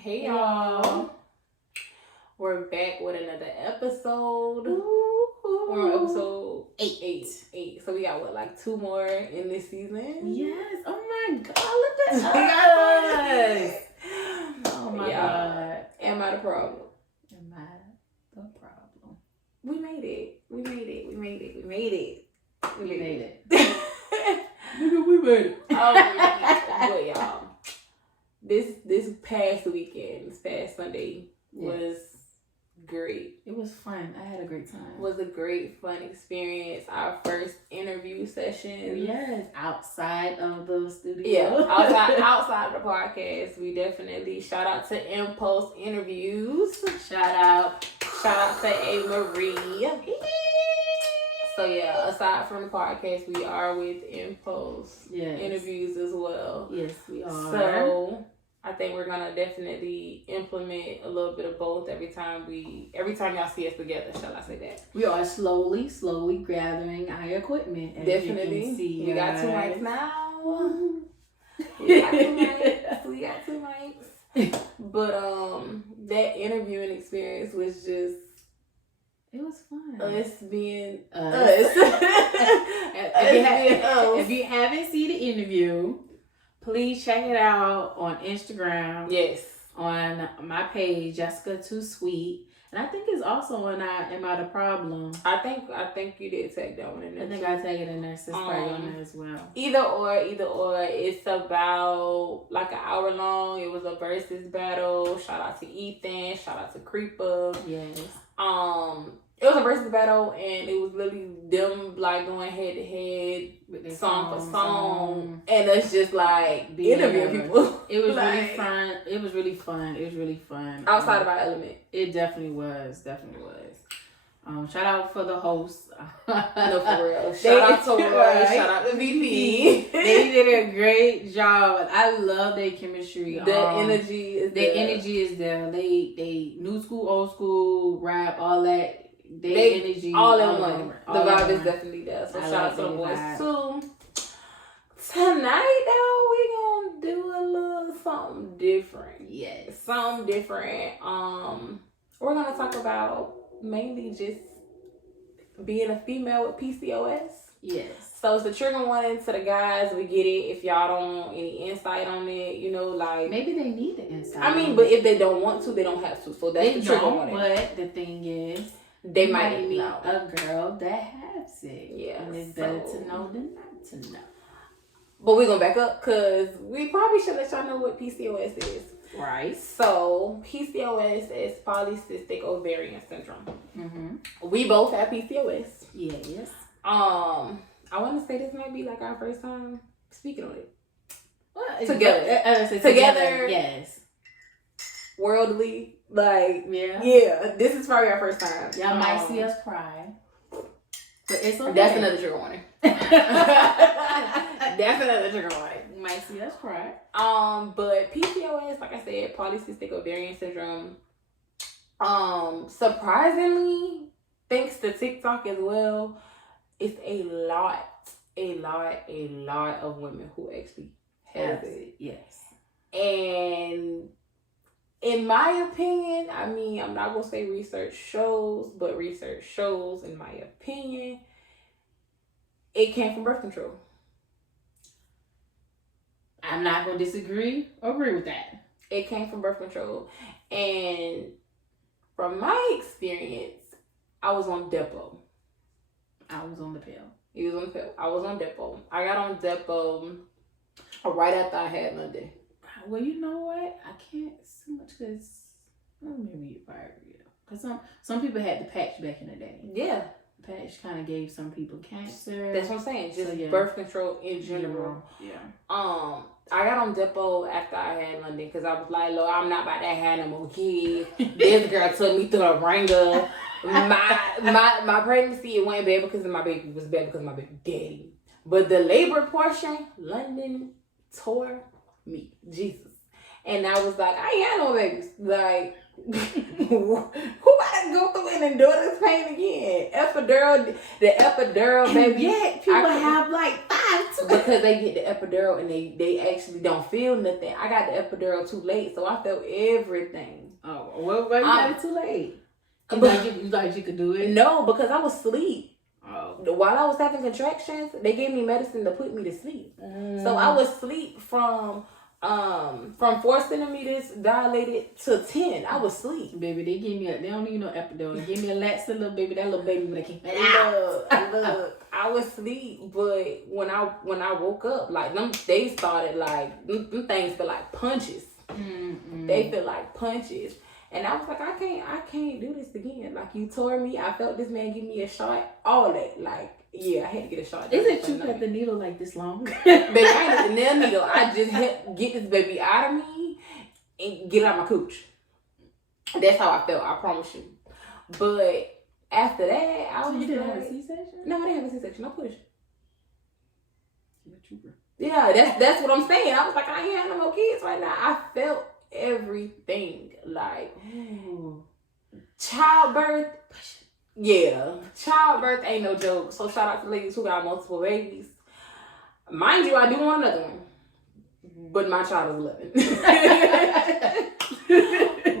Hey y'all. We're back with another episode. We're on episode 8. So we got what, 2 more in this season? Yes. Oh my God, look at us. Oh my God. Am I the problem? Am I the problem? We made it. We made it. Nigga, we made it. But y'all, this past weekend, this past Sunday was great. It was fun. I had a great time. It was a great, fun experience. Our first interview session. Yes, outside of the studio. Yeah, outside of the podcast. We definitely shout out to Impulse Interviews. Shout out to A. Marie. So yeah, aside from the podcast, we are with Impulse Interviews as well. Yes, we are. So I think we're gonna definitely implement a little bit of both every time y'all see us together. Shall I say that? We are slowly gathering our equipment. As Definitely. You can see, we got 2 mics now. We got two mics. But that interviewing experience was just. It was fun. Us being us. If you haven't seen the interview, please check it out on Instagram. Yes. On my page, Jessica Too Sweet. And I think it's also on Am I the Problem? I think you did tag that one in there. I think I tagged it in there, so it's probably on there as well. Either or. It's about like an hour long. It was a versus battle. Shout out to Ethan. Shout out to Creeper. Yes. It was a versus battle, and it was literally them like going head to head, song for song, and it's just like interviewing people. It was really fun. It was really fun. Outside of our element. It definitely was. Shout out for the hosts. No, for real. Shout out to Roy. Shout out to VP. They did a great job. I love their chemistry. The energy is there. They new school, old school, rap, all that. Their energy. All in one. The vibe is definitely there. So shout out to the boys too. Tonight though, we gonna do a little something different. Yes. Something different. We're gonna talk about mainly just being a female with PCOS. Yes. So it's a trigger warning to the guys. We get it. If y'all don't want any insight on it, like maybe they need the insight. I mean, but if they don't want to, they don't have to. So that's the trigger warning. But the thing is, they might meet know a girl that has it. Yeah, and it's better to know than not to know. But we're gonna back up because we probably should let y'all know what PCOS is. Right. So PCOS is polycystic ovarian syndrome. Mm-hmm. We both have PCOS. Yes. I want to say this might be like our first time speaking on it. Well, together. Yes. Worldly, yeah. This is probably our first time. Y'all might see us cry, but it's okay. That's another trigger warning. That's another trigger warning. You might see us cry. But PCOS, like I said, polycystic ovarian syndrome. Surprisingly, thanks to TikTok as well, it's a lot of women who actually have it. Yes. And in my opinion, I mean, I'm not going to say research shows, but research shows, in my opinion, it came from birth control. I'm not going to disagree or agree with that. It came from birth control. And from my experience, I was on Depo. I was on the pill. You was on the pill. I was on Depo. I got on Depo right after I had London. Well, you know what? I can't so much because maybe you probably because some people had the patch back in the day. Yeah, the patch kind of gave some people cancer. That's what I'm saying. Just birth control in general. Yeah. I got on Depo after I had London because I was like, Lord, I'm not about to have no more kids. This girl took me through a ringer. My pregnancy, it went bad because my baby was bad because of my baby daddy. But the labor portion, London tore me. Jesus. And I was like, I ain't got no babies. Like, who about to gotta go through and endure this pain again. The epidural, baby. Yeah, people have like 5 too. Because they get the epidural and they actually don't feel nothing. I got the epidural too late, so I felt everything. Oh, well, you got it too late. You thought you could do it? No, because I was asleep. Oh. While I was having contractions, they gave me medicine to put me to sleep. So I was asleep from 4 centimeters dilated to 10. I was asleep. Baby, they don't need no epidural. They gave me a Laxer, little baby. That little baby when they came Look, I was asleep, but when I woke up, like they started like them things feel like punches. They feel like punches. And I was like, I can't do this again. Like, you tore me. I felt this man give me a shot. All that. Like, yeah, I had to get a shot. Is it true that the needle like this long? Baby, I ain't the nail needle. I just had to get this baby out of me and get out my cooch. That's how I felt. I promise you. But after that, I was You didn't have a C-section? No, I didn't have a C-section. I pushed. You're a trooper. Yeah, that's what I'm saying. I was like, I ain't having no more kids right now. I felt everything. Like, childbirth. Yeah, childbirth ain't no joke. So shout out to ladies who got multiple babies. Mind you, I do want another one, but my child is 11.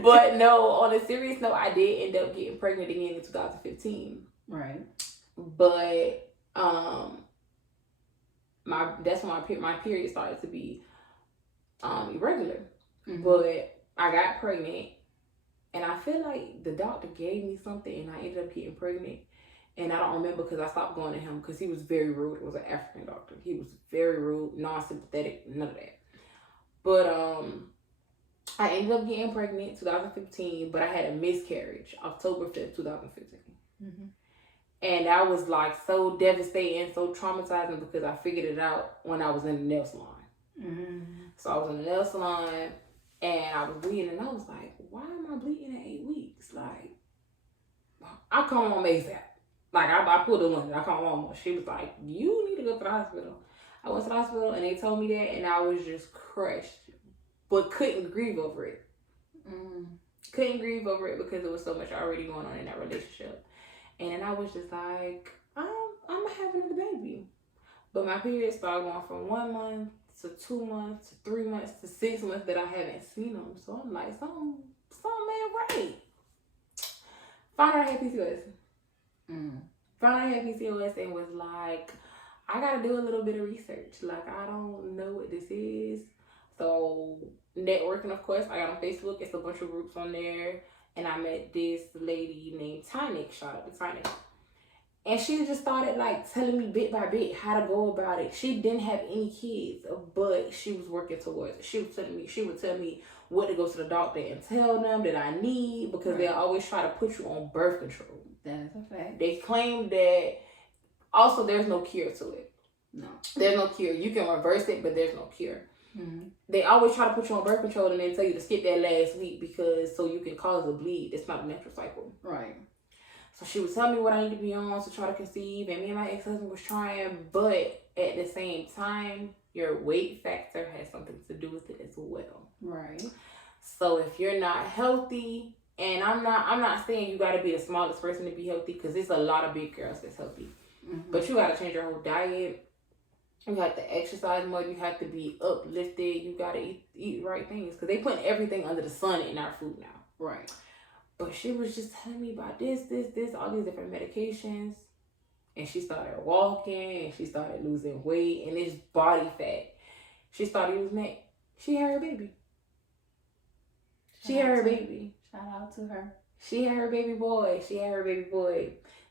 But no, on a serious note, I did end up getting pregnant again in 2015. Right. But that's when my period started to be irregular. But I got pregnant, and I feel like the doctor gave me something, and I ended up getting pregnant. And I don't remember because I stopped going to him because he was very rude. It was an African doctor. He was very rude, non-sympathetic, none of that. But I ended up getting pregnant 2015, but I had a miscarriage October 5th, 2015. And that was like so devastating, so traumatizing because I figured it out when I was in the nail salon. So I was in the nail salon and I was bleeding, and I was like, why am I bleeding at 8 weeks? Like, I called my mom ASAP. Like, I pulled the one. I called my mom. She was like, you need to go to the hospital. I went to the hospital and they told me that, and I was just crushed, but couldn't grieve over it. Couldn't grieve over it because there was so much already going on in that relationship. And then I was just like, I'm gonna have another baby. But my period started going from 1 month to 2 months to 3 months to 6 months that I haven't seen them. So I'm like, something ain't right. Found out I had PCOS. Found out I had PCOS and was like, I gotta do a little bit of research. Like, I don't know what this is. So networking, of course, I got on Facebook. It's a bunch of groups on there. And I met this lady named Tynick. Shout out to Tynick. And she just started like telling me bit by bit how to go about it. She didn't have any kids, but she was working towards it. She would tell me what to go to the doctor and tell them that I need, because they'll always try to put you on birth control. That is a fact. They claim that also there's no cure to it. No. There's no cure. You can reverse it, but there's no cure. They always try to put you on birth control and then tell you to skip that last week because so you can cause a bleed. It's not a natural cycle. Right. So she would tell me what I need to be on to try to conceive, and me and my ex-husband was trying, but at the same time, your weight factor has something to do with it as well. Right. So if you're not healthy, and I'm not saying you got to be the smallest person to be healthy, because there's a lot of big girls that's healthy, but you got to change your whole diet. You have to exercise more. You have to be uplifted. You got to eat right things, because they put everything under the sun in our food now. Right. But she was just telling me about this, all these different medications. And she started walking, and she started losing weight, and it's body fat. She started losing it. She had her baby. She had her baby. Shout out to her. She had her baby boy.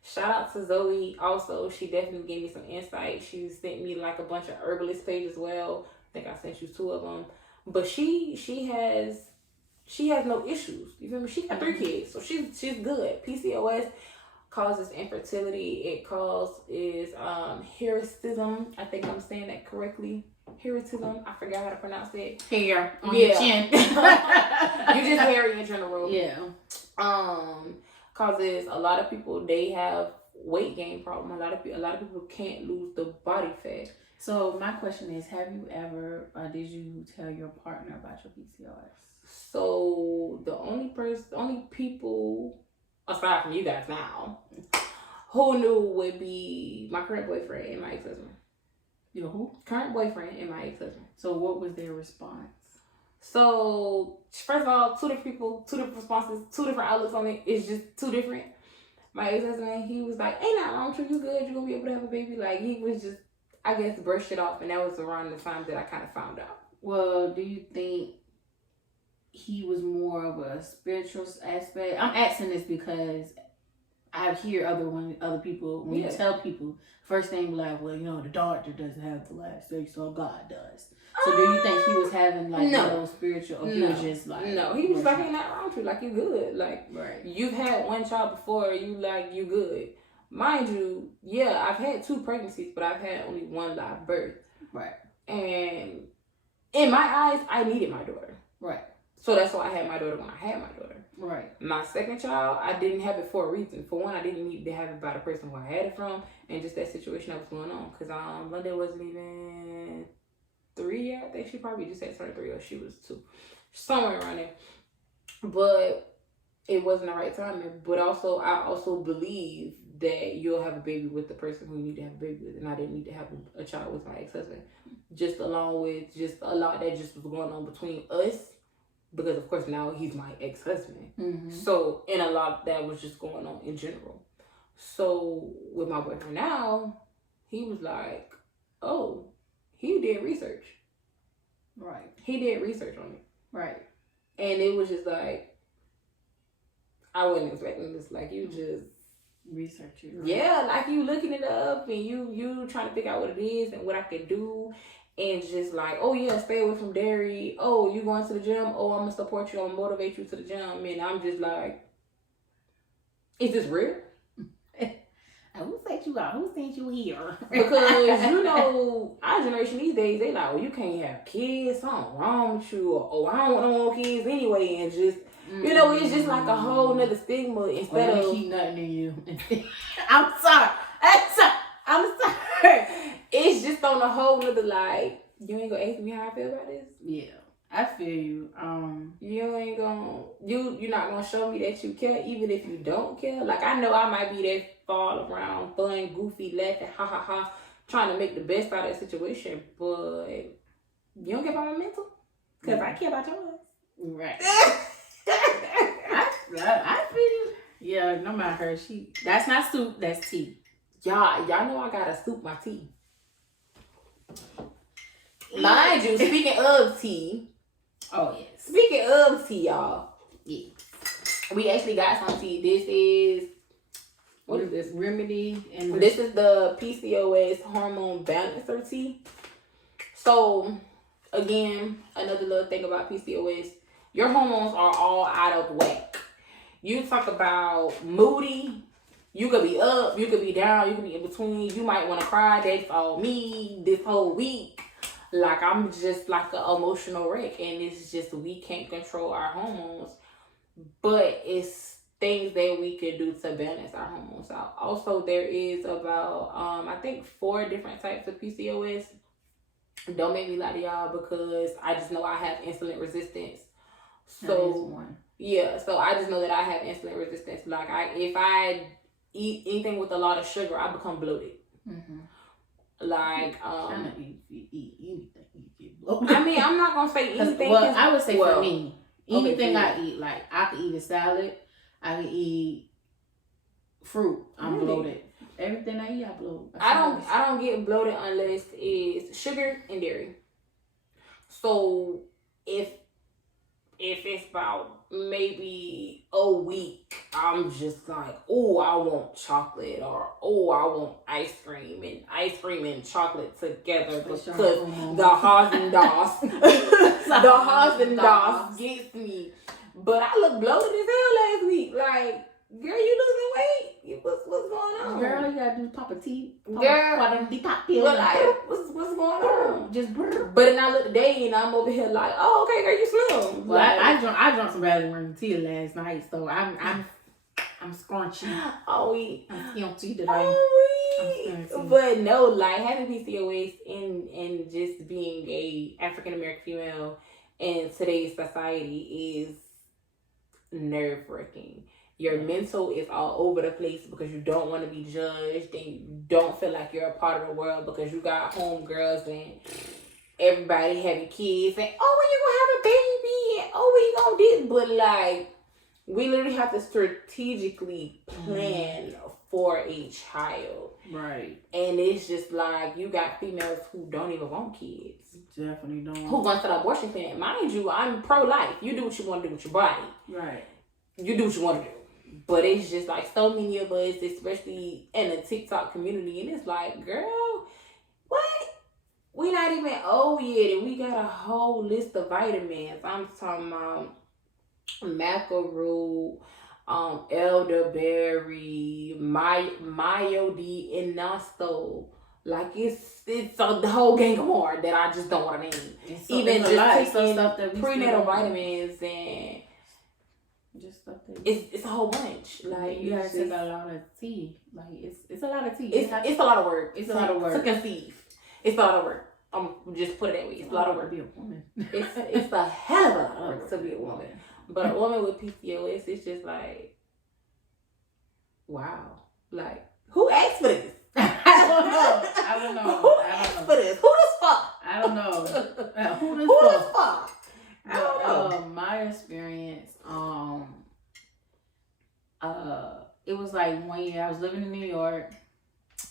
Shout out to Zoe also. She definitely gave me some insight. She sent me like a bunch of herbalist pages as well. I think I sent you 2 of them. But she has no issues. You feel me? She got 3 kids, so she's good. PCOS causes infertility. It causes hirsutism. I think I'm saying that correctly. Hirsutism. I forgot how to pronounce it. Hair on your chin. You just hairy in general. Yeah. Causes a lot of people, they have weight gain problem. A lot of people can't lose the body fat. So my question is, have you ever did you tell your partner about your PCOS? So the only people aside from you guys now, who knew would be my current boyfriend and my ex-husband. Your who? Current boyfriend and my ex-husband. So what was their response? So, first of all, two different people, two different responses, two different outlooks on it. It's just two different. My ex-husband, he was like, ain't nothing wrong with you, good, you're gonna be able to have a baby. Like, he was just, I guess, brushed it off, and that was around the time that I kind of found out. Well, do you think he was more of a spiritual aspect? I'm asking this because I hear other people, when you tell people, first thing like, well, you know, the doctor doesn't have the last say, so God does. So do you think he was having like no spiritual, or he was just like no? He was like, ain't nothing wrong with you, like you good, like right. You've had one child before, you good. Mind you, yeah, I've had 2 pregnancies, but I've had only 1 live birth. Right. And in my eyes, I needed my daughter. Right. So that's why I had my daughter when I had my daughter. Right. My second child, I didn't have it for a reason. For one, I didn't need to have it by the person who I had it from, and just that situation that was going on. Because London wasn't even 3 yet. I think she probably just had turned 3, or she was 2, somewhere around there. But it wasn't the right time. But also, I also believe that you'll have a baby with the person who you need to have a baby with, and I didn't need to have a child with my ex-husband. Just along with just a lot that just was going on between us, because of course now he's my ex-husband. Mm-hmm. So, and a lot that was just going on in general. So with my boyfriend now, he was like, oh, he did research. Right. He did research on it. Right. And it was just like, I wasn't expecting this. Like, you just research it. Right? Yeah, like you looking it up, and you trying to figure out what it is and what I could do. And just like, oh yeah, stay away from dairy. Oh, you going to the gym? Oh, I'm gonna support you. I'm gonna motivate you to the gym. And I'm just like, is this real? Who sent you out? Who sent you here? Because you know, our generation these days, they like, oh, you can't have kids. Something wrong with you. Or, oh, I don't want no more kids anyway. And just, you know, it's just like a whole nother stigma instead of keep nothing in you. I'm sorry. It's just on a whole nother, like, you ain't gonna ask me how I feel about this? Yeah, I feel you. You ain't gonna, you're not gonna show me that you care, even if you don't care. Like, I know I might be that fall around, fun, goofy, laughing, ha ha ha, trying to make the best out of that situation, but you don't care about my mental? Because I care about yours. Right. I feel you. Yeah, no matter her, that's not soup, that's tea. Y'all know I gotta soup my tea. Mind you, speaking of tea. Oh, yes. Speaking of tea, y'all. Yeah. We actually got some tea. This is, what is this? Remedy. And this is the PCOS hormone balancer tea. So, again, another little thing about PCOS. Your hormones are all out of whack. You talk about moody. You could be up, you could be down, you could be in between. You might want to cry. That's all me this whole week. Like, I'm just like an emotional wreck. And it's just, we can't control our hormones. But it's things that we could do to balance our hormones out. Also, there is about, I think 4 different types of PCOS. Don't make me lie to y'all, because I just know I have insulin resistance. So, yeah, so I just know that I have insulin resistance. Like, if I eat anything with a lot of sugar, I become bloated. Mm-hmm. Like, if you eat anything, you get bloated. I mean, I'm not gonna say anything. Well, I would say for me, anything okay, I eat, like I could eat a salad, I could eat fruit. I'm bloated. Everything I eat, I bloat. I don't get bloated unless it's sugar and dairy. So if it's about maybe a week, I'm just like, oh, I want chocolate, or oh, I want ice cream and chocolate together, because the Haagen-Dazs, the Haagen-Dazs gets me. But I look bloated as hell last week. Like, girl, you losing weight? What's going on? Girl, you gotta do Papa T. Girl, what's going on? Just brr. But then I look today and I'm over here like, oh, okay, girl, you slim. Well, like, I drank some Valley Ring tea last night, so I'm scrunchy. I'm skinty today. But no, like, having PCOS and just being a African American female in today's society is nerve-wracking. Your mental is all over the place because you don't want to be judged and you don't feel like you're a part of the world because you got homegirls and everybody having kids and oh, when you gonna have a baby and oh, when you gonna do it. But like, we literally have to strategically plan for a child. Right. And it's just like, you got females who don't even want kids. Definitely don't. Who wants an abortion clinic. Mind you, I'm pro-life. You do what you want to do with your body. Right. You do what you want to do. But it's just like so many of us, especially in the TikTok community, and it's like, girl, what? We not even old yet, and we got a whole list of vitamins. I'm talking about mackerel, elderberry, myodinasto. Like it's the whole gang of more that I just don't want to name. Even just taking stuff that prenatal vitamins and just stuff that it's a whole bunch. Like you gotta take a lot of tea. Like it's a lot of tea. It's a lot of work. It's a lot of work to conceive. It's a lot of work. I'm just put it that way. It's a lot of work to be a woman. It's a hell of a lot of work to be a woman. But a woman with PCOS, it's just like, wow. Like, who asked for this? I don't know. Who asked for this? Who this for? I don't know. Who this for? I don't know. My experience, it was like 1 year. I was living in New York,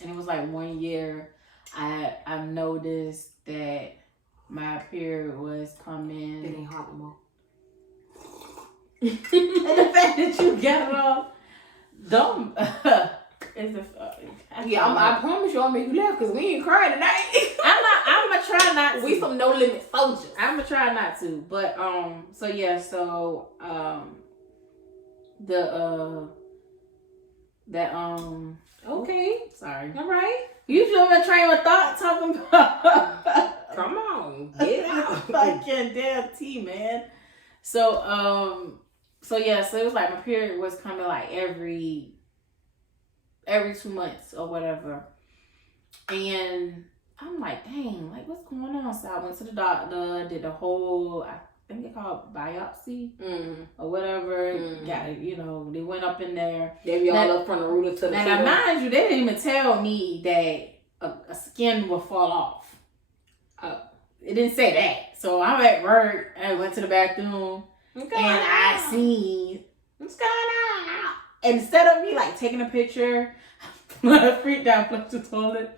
and it was like 1 year. I noticed that my period was coming. It ain't hot no more. And the fact that you got it off, don't. I promise you I'll make you laugh because we ain't crying tonight. I'm gonna try not to. We some no limit soldiers. I'm gonna try not to. But okay. Sorry. All right. You should have train with thought talking about. Come on, get it out. Fucking damn tea, man. So it was like my period was coming like every 2 months or whatever. And I'm like, dang, like what's going on? So I went to the doctor, did the whole, I think they call it biopsy or whatever. Got it, they went up in there. They be all up from the root to the Now mind you, they didn't even tell me that a skin will fall off. It didn't say that. So I'm at work, I went to the bathroom, and I seen what's going on. Instead of me like taking a picture, I freaked out, flushed the toilet.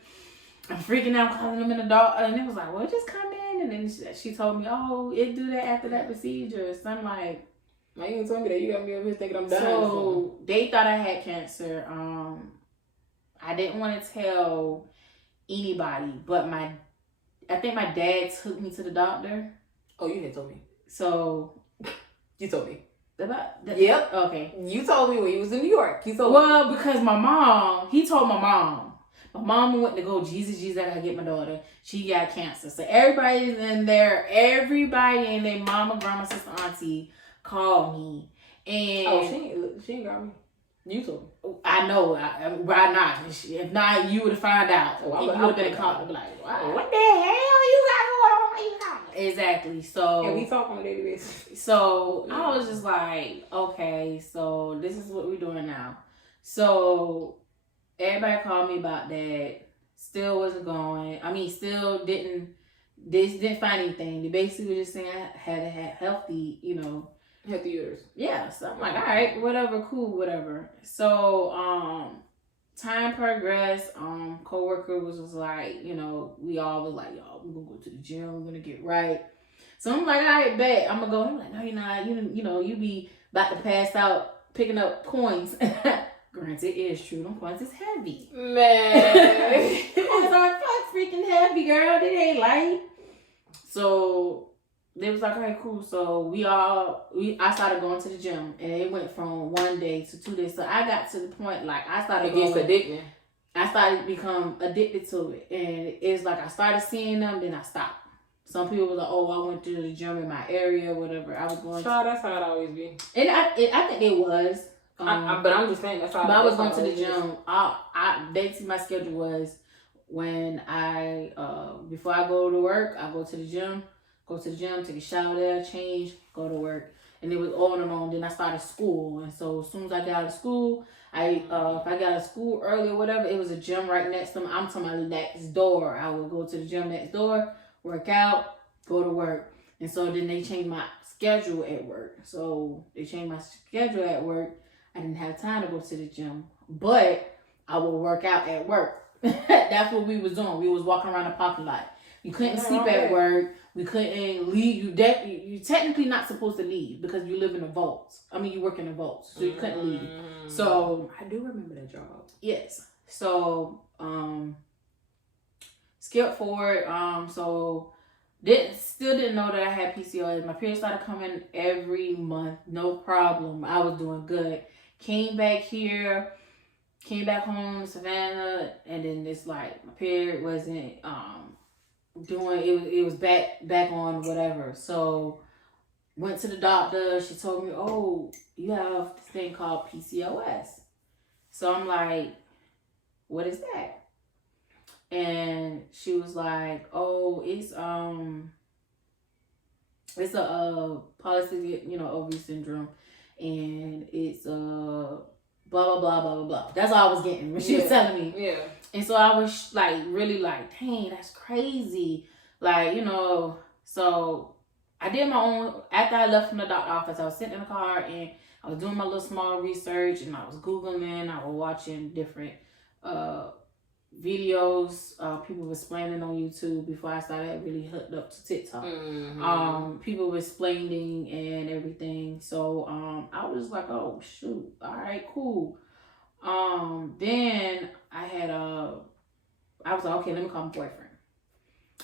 I'm freaking out, calling them in the dark, and it was like, well, just come in. And then she told me, oh, it do that after that procedure. So I'm like, why you even told me that? You got me over here thinking I'm dying. So they thought I had cancer. I didn't want to tell anybody, but I think my dad took me to the doctor. Oh, you had told me. So you told me. Yep. Okay. You told me when you was in New York. You told me. Because he told my mom. My mom went to go, Jesus, I gotta get my daughter. She got cancer. So everybody's in there. Everybody and their mama, grandma, sister, auntie called me. And she ain't got me. You told me. I know. Why not? If not, you would have found out. You would have been called and be like, wow. What the hell you got going on? Why you got me? Exactly. So. And we talk on a daily basis. So I was just like, okay, so this is what we're doing now. So everybody called me about that. Still wasn't going. I mean, still didn't find anything. They basically were just saying I had to have healthy, healthy uterus. Yeah, so I'm like, all right, whatever, cool, whatever. So, time progressed. Coworker was just like, we all was like, y'all, we're gonna go to the gym, we're gonna get right. So I'm like, all right, bet, I'm gonna go. I'm like, no, you're not. You be about to pass out picking up coins. Granted, it is true. Them coins is heavy. Man. Coins are freaking heavy, girl. They ain't light. So they was like, all right, cool. So I started going to the gym, and it went from 1 day to 2 days. So I got to the point like I started addicting. I started to become addicted to it, and it's like I started seeing them, then I stopped. Some people were like, oh, I went to the gym in my area, whatever. I was going. That's how it always be. And I think it was. But I'm just saying that's how. But I was going to the gym. Basically my schedule was when I before I go to work, I go to the gym, take a shower there, change, go to work. and it was on and on. Then I started school, and so as soon as I got out of school, if I got out of school early or whatever, it was a gym right next to me. I'm talking about next door. I would go to the gym next door, work out, go to work. And so then they changed my schedule at work. So they changed my schedule at work. I didn't have time to go to the gym, but I would work out at work. That's what we was doing. We was walking around the parking lot. You couldn't sleep at work. We couldn't leave. You technically not supposed to leave because you live in the vaults. I mean, you work in the vaults, so you couldn't leave. So I do remember that job. Yes. So skip forward. So still didn't know that I had PCOS. My period started coming every month, no problem. I was doing good. Came back home, Savannah, and then it's like my period wasn't doing it was back on whatever. So went to the doctor. She told me, oh, you have this thing called PCOS. So I'm like, what is that? And she was like, oh, it's a polycystic, ovary syndrome, and it's blah blah blah blah blah blah. That's all I was getting when she was telling me. Yeah. And so I was like, really like, dang, that's crazy. Like, so I did my own, after I left from the doctor office, I was sitting in the car and I was doing my little small research, and I was Googling, I was watching different videos, people were explaining on YouTube before I started really hooked up to TikTok. People were explaining and everything. So I was like, oh shoot, all right, cool. Then I was like, okay, let me call my boyfriend.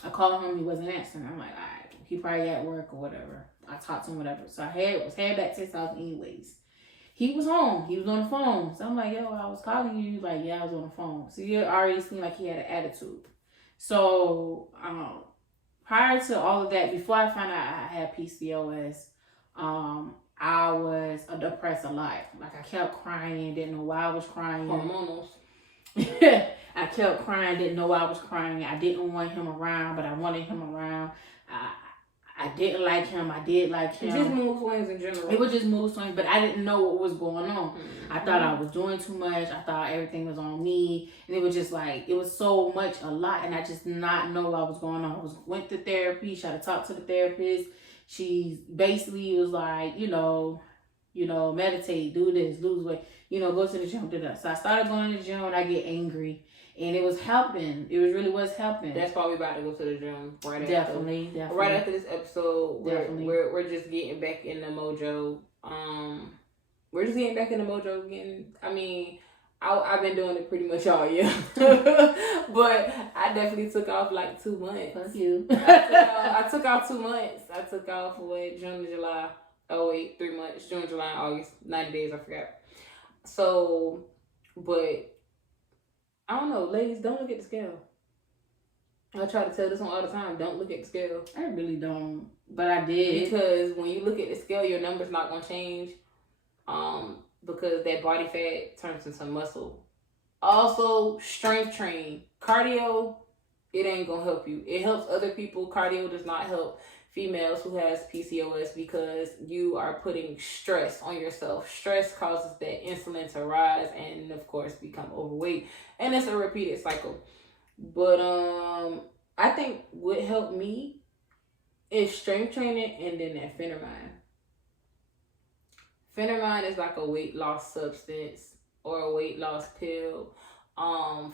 I called him, he wasn't answering. I'm like, all right, he probably at work or whatever. I talked to him, whatever. So I was headed back to his house anyways. He was home. He was on the phone. So I'm like, yo, I was calling you. He was like, yeah, I was on the phone. So you already seemed like he had an attitude. So prior to all of that, before I found out I had PCOS, I was depressed a lot. Like I kept crying, didn't know why I was crying. Hormonals. I kept crying, didn't know why I was crying. I didn't want him around, but I wanted him around. I didn't like him. I did like him. Just mood swings in general. It was just mood swings, but I didn't know what was going on. I thought I was doing too much. I thought everything was on me. And it was just like, it was so much, a lot. And I just did not know what was going on. I went to therapy, tried to talk to the therapist. She basically was like, meditate, do this, lose weight, go to the gym, do that. So I started going to the gym and I get angry. And it was helping. It really was helping. That's why we about to go to the gym right definitely. Right after this episode. We're just getting back in the mojo. We're just getting back in the mojo again. I mean, I've been doing it pretty much all year, but I definitely took off like 2 months. Fuck you. I took off 2 months. I took off June to July. Oh wait, 3 months. June, July, August. 90 days. I forgot. So, but. I don't know, ladies, don't look at the scale. I try to tell this one all the time, don't look at the scale. I really don't, but I did. Because when you look at the scale, your number's not going to change because that body fat turns into muscle. Also, strength train. Cardio, it ain't going to help you. It helps other people. Cardio does not help females who has PCOS because you are putting stress on yourself. Stress causes that insulin to rise and of course become overweight, and it's a repeated cycle. But I think what helped me is strength training and then that Phenermine. Phenermine is like a weight loss substance or a weight loss pill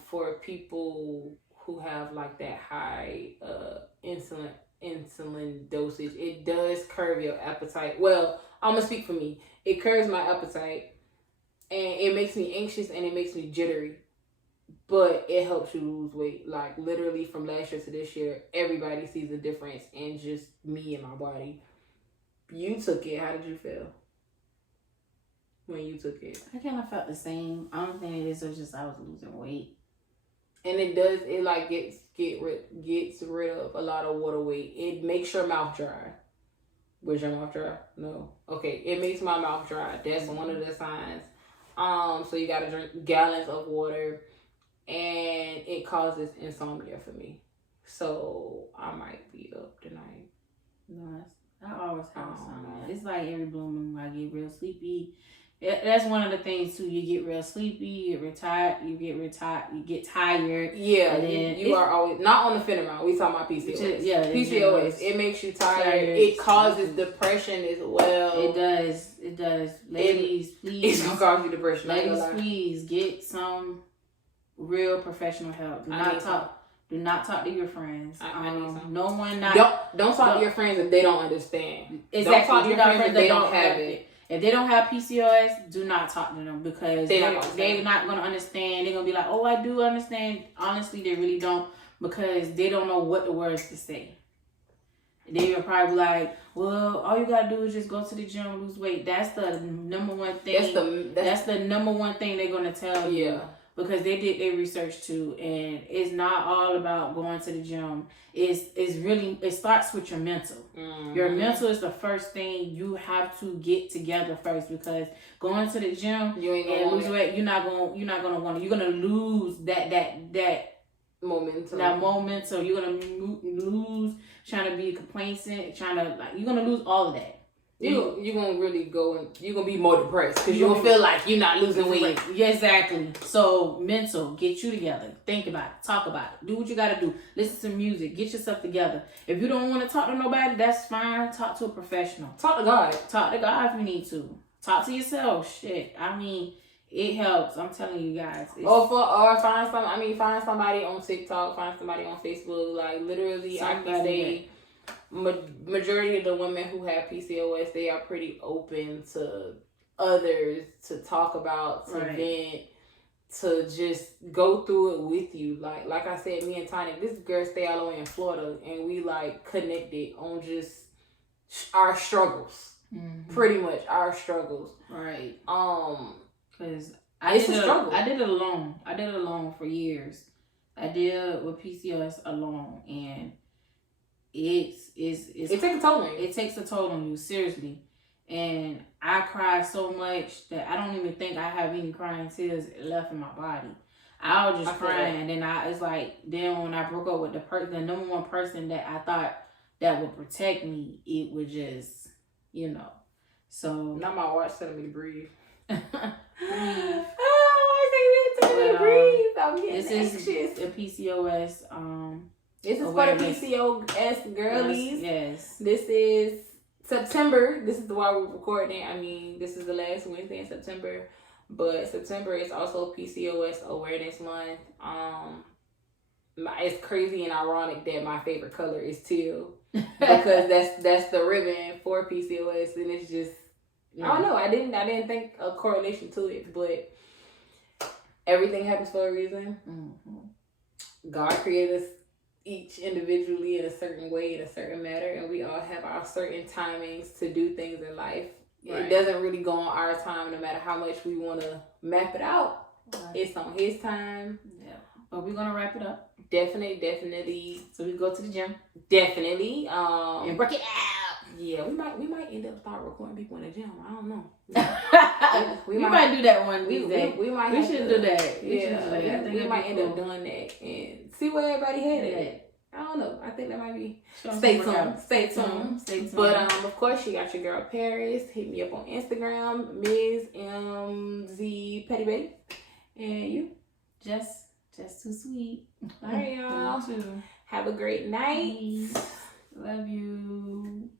for people who have like that high insulin dosage. It does curb your appetite. Well, I'm gonna speak for me. It curbs my appetite and it makes me anxious and it makes me jittery, but it helps you lose weight. Like literally from last year to this year, everybody sees a difference in just me and my body. You took it. How did you feel when you took it? I kind of felt the same. I don't think it is just I was losing weight. And it like gets rid of a lot of water weight. It makes your mouth dry. Was your mouth dry? No. Okay, it makes my mouth dry. That's one of the signs. So you gotta drink gallons of water, and it causes insomnia for me. So I might be up tonight. Nice. I always have insomnia. It's like every blue moon I get real sleepy. That's one of the things too. You get real sleepy, you get retired, you get tired. Yeah, and then you are always not on the phenomenon. We talking about PCOS. Yeah, PCOS. It makes you tired. It causes depression as well. It does. Ladies, please. It's gonna cause you depression. Ladies, please get some real professional help. Do not talk to your friends. No one. Don't talk to your friends if they don't understand. Exactly. Don't talk to your friends if they don't have it. If they don't have PCOS, do not talk to them because they're not going to understand. They're going to be like, oh, I do understand. Honestly, they really don't because they don't know what the words to say. They will probably be like, well, all you got to do is just go to the gym, lose weight. That's the number one thing. That's the number one thing they're going to tell you. Yeah. Because they did their research too, and it's not all about going to the gym. It starts with your mental. Mm-hmm. Your mental is the first thing you have to get together first, because going to the gym and losing weight, you're gonna lose that momentum. That momentum. You're gonna lose trying to be complacent, you're gonna lose all of that. You're gonna really you're gonna be more depressed because you're gonna feel like you're not losing weight. Yeah, exactly. So mental, get you together. Think about it. Talk about it. Do what you gotta do. Listen to music. Get yourself together. If you don't want to talk to nobody, that's fine. Talk to a professional. Talk to God. Talk to God if you need to. Talk to yourself. Shit. I mean, it helps. I'm telling you guys. Find somebody on TikTok. Find somebody on Facebook. Like literally, I can say. Majority of the women who have PCOS, they are pretty open to others to talk about, to vent, to just go through it with you. Like I said, me and Tanya, this girl stay all the way in Florida, and we connected on just our struggles, pretty much our struggles. Right. Because it's a struggle. I did it alone. I did it alone for years. I did with PCOS alone, and it takes a toll on you. It takes a toll on you, seriously. And I cried so much that I don't even think I have any crying tears left in my body. I was just crying, and then then when I broke up with the number one person that I thought that would protect me, it was just, So now my watch telling me to breathe. Breathe. Breathe. I'm getting anxious. Is a PCOS. This is for the PCOS girlies. Yes. This is September. This is why we're recording. I mean, this is the last Wednesday in September. But September is also PCOS Awareness Month. It's crazy and ironic that my favorite color is teal. Because that's the ribbon for PCOS. And it's just, I don't know. I didn't think a correlation to it. But everything happens for a reason. Mm-hmm. God created us each individually in a certain way, in a certain manner, and we all have our certain timings to do things in life. Right. It doesn't really go on our time, no matter how much we want to map it out. Right. It's on his time. Yeah, but we're gonna wrap it up. Definitely. So we go to the gym. Definitely. And work it out. Yeah, we might end up start recording people in the gym. I don't know. we might do that one these days. We should do that. We might end up doing that and see where everybody headed. I don't know. I think that might be. Stay tuned. But of course, you got your girl Paris. Hit me up on Instagram, Ms. MZ Petty Babe. And you, just too sweet. All right, y'all. Have a great night. Love you.